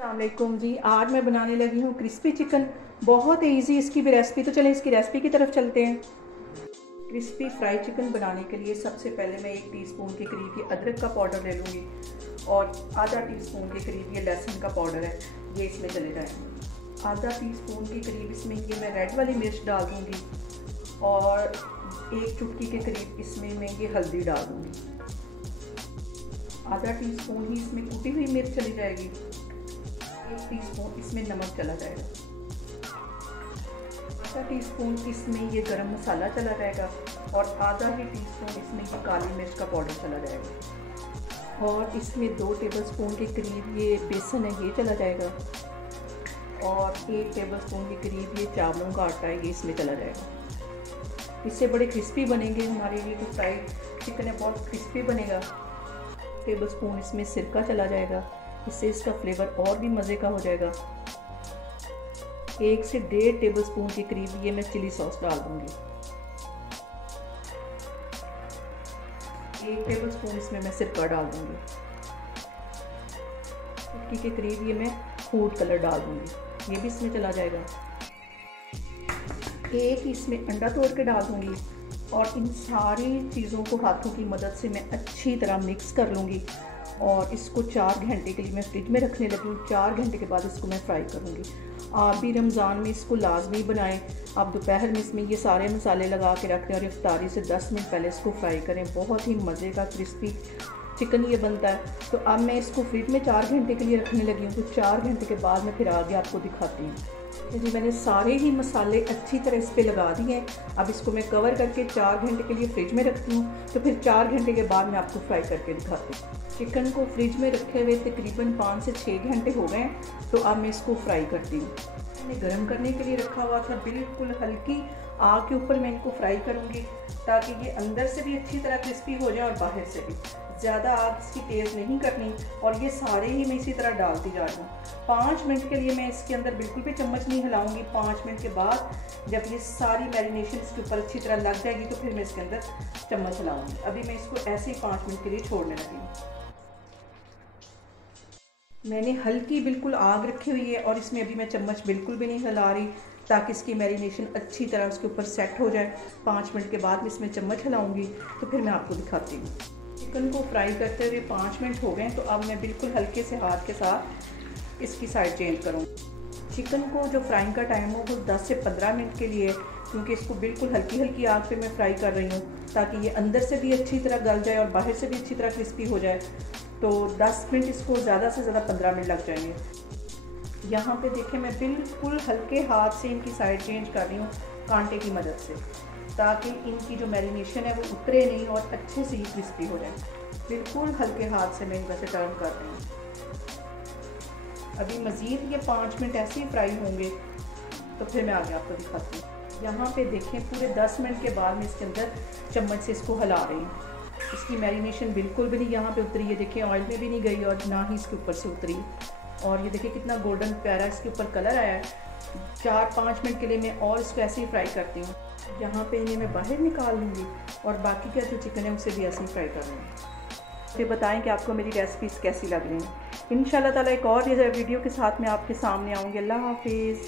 अस्सलामुअलैकुम जी। आज मैं बनाने लगी हूँ क्रिस्पी चिकन। बहुत इजी इसकी भी रेसिपी। तो चलें इसकी रेसिपी की तरफ चलते हैं। क्रिस्पी फ्राई चिकन बनाने के लिए सबसे पहले मैं 1 टीस्पून के करीब ये अदरक का पाउडर ले लूँगी और आधा टीस्पून के करीब ये लहसुन का पाउडर है, ये इसमें चले जाएंगे। आधा टीस्पून के करीब इसमें ये मैं रेड वाली मिर्च डाल दूँगी और 1 चुटकी के करीब इसमें मैं ये हल्दी डाल दूँगी। आधा टीस्पून ही इसमें कुटी हुई मिर्च चली जाएगी। 1 टीस्पून इसमें नमक चला जाएगा। आधा टीस्पून इसमें ये गरम मसाला चला जाएगा और आधा ही टीस्पून इसमें ये काली मिर्च का पाउडर चला जाएगा और इसमें 2 टेबलस्पून के करीब ये बेसन है, ये चला जाएगा और 1 टेबलस्पून के करीब ये चावलों का आटा है, ये इसमें चला जाएगा। इससे बड़े क्रिस्पी बनेंगे हमारे लिए। तो फ्राई चिकन है बहुत क्रिस्पी बनेगा। टेबलस्पून इसमें सिरका चला जाएगा, इससे इसका फ्लेवर और भी मज़े का हो जाएगा। 1 से 1.5 टेबलस्पून के करीब ये मैं चिली सॉस डाल दूंगी। 1 टेबलस्पून इसमें मैं सिरका डाल दूंगी। चुटकी के करीब ये मैं फूड कलर डाल दूंगी, ये भी इसमें चला जाएगा। 1 इसमें अंडा तोड़ के डाल दूंगी और इन सारी चीज़ों को हाथों की मदद से मैं अच्छी तरह मिक्स कर लूँगी और इसको 4 घंटे के लिए मैं फ्रिज में रखने लगी हूँ। 4 घंटे के बाद इसको मैं फ्राई करूँगी। आप भी रमज़ान में इसको लाजमी बनाएं। आप दोपहर में इसमें ये सारे मसाले लगा के रख दें और इफ्तारी से 10 मिनट पहले इसको फ्राई करें। बहुत ही मज़े का क्रिस्पी चिकन ये बनता है। तो अब मैं इसको फ्रिज में 4 घंटे के लिए रखने लगी हूँ। तो 4 घंटे के बाद मैं फिर आगे आपको दिखाती हूँ। जी मैंने सारे ही मसाले अच्छी तरह इस पर लगा दिए हैं। अब इसको मैं कवर करके 4 घंटे के लिए फ्रिज में रखती हूँ। तो फिर 4 घंटे के बाद मैं आपको फ्राई करके दिखाती हूँ। चिकन को फ्रिज में रखे हुए तकरीबन 5 से 6 घंटे हो गए हैं। तो अब मैं इसको फ्राई करती हूँ। मैंने गर्म करने के लिए रखा हुआ था। बिल्कुल हल्की आग के ऊपर मैं इनको फ्राई करूँगी ताकि ये अंदर से भी अच्छी तरह क्रिस्पी हो जाए और बाहर से भी। ज़्यादा आग इसकी तेज़ नहीं करनी और ये सारे ही मैं इसी तरह डालती जा रही हूँ। 5 मिनट के लिए मैं इसके अंदर बिल्कुल भी चम्मच नहीं हिलाऊंगी। 5 मिनट के बाद जब ये सारी मैरिनेशन इसके ऊपर अच्छी तरह लग जाएगी तो फिर मैं इसके अंदर चम्मच हिलाऊंगी। अभी मैं इसको ऐसे ही 5 मिनट के लिए छोड़ने लगी हूँ। मैंने हल्की बिल्कुल आग रखी हुई है और इसमें अभी मैं चम्मच बिल्कुल भी नहीं हिला रही ताकि इसकी मैरिनेशन अच्छी तरह उसके ऊपर सेट हो जाए। 5 मिनट के बाद मैं इसमें चम्मच हिलाऊंगी तो फिर मैं आपको दिखाती हूँ। चिकन को फ्राई करते हुए 5 मिनट हो गए। तो अब मैं बिल्कुल हल्के से हाथ के साथ इसकी साइड चेंज करूँगी। चिकन को जो फ्राइंग का टाइम हो वो 10 से 15 मिनट के लिए, क्योंकि इसको बिल्कुल हल्की हल्की आग पे मैं फ्राई कर रही हूँ ताकि ये अंदर से भी अच्छी तरह गल जाए और बाहर से भी अच्छी तरह क्रिस्पी हो जाए। तो 10 मिनट इसको ज़्यादा से ज़्यादा 15 मिनट लग जाएंगे। यहाँ पे देखें मैं बिल्कुल हल्के हाथ से इनकी साइड चेंज कर रही हूँ कांटे की मदद से, ताकि इनकी जो मैरिनेशन है वो उतरे नहीं और अच्छे से ही क्रिस्पी हो जाए। बिल्कुल हल्के हाथ से मैं इनका से टर्न कर रही हूँ। अभी मज़ीद ये 5 मिनट ऐसे ही फ्राई होंगे तो फिर मैं आगे आपको दिखाती हूँ। यहाँ पे देखें पूरे 10 मिनट के बाद मैं इसके अंदर चम्मच से इसको हिला रही हूँ। इसकी मैरिनेशन बिल्कुल भी नहीं यहाँ पे उतरी है। देखिए ऑयल में भी नहीं गई और ना ही इसके ऊपर से उतरी। और ये देखिए कितना गोल्डन प्यारा इसके ऊपर कलर आया है। 4-5 मिनट के लिए मैं और इसको ऐसे ही फ्राई करती हूँ। यहाँ पे इन्हें मैं बाहर निकाल लूँगी और बाकी का जो चिकन है उसे भी ऐसे ही फ्राई कर लूँगी। फिर बताएं कि आपको मेरी रेसिपीज़ कैसी लग रही हैं। इंशाल्लाह ताला एक और वीडियो के साथ मैं आपके सामने आऊँगी। अल्लाह हाफिज़।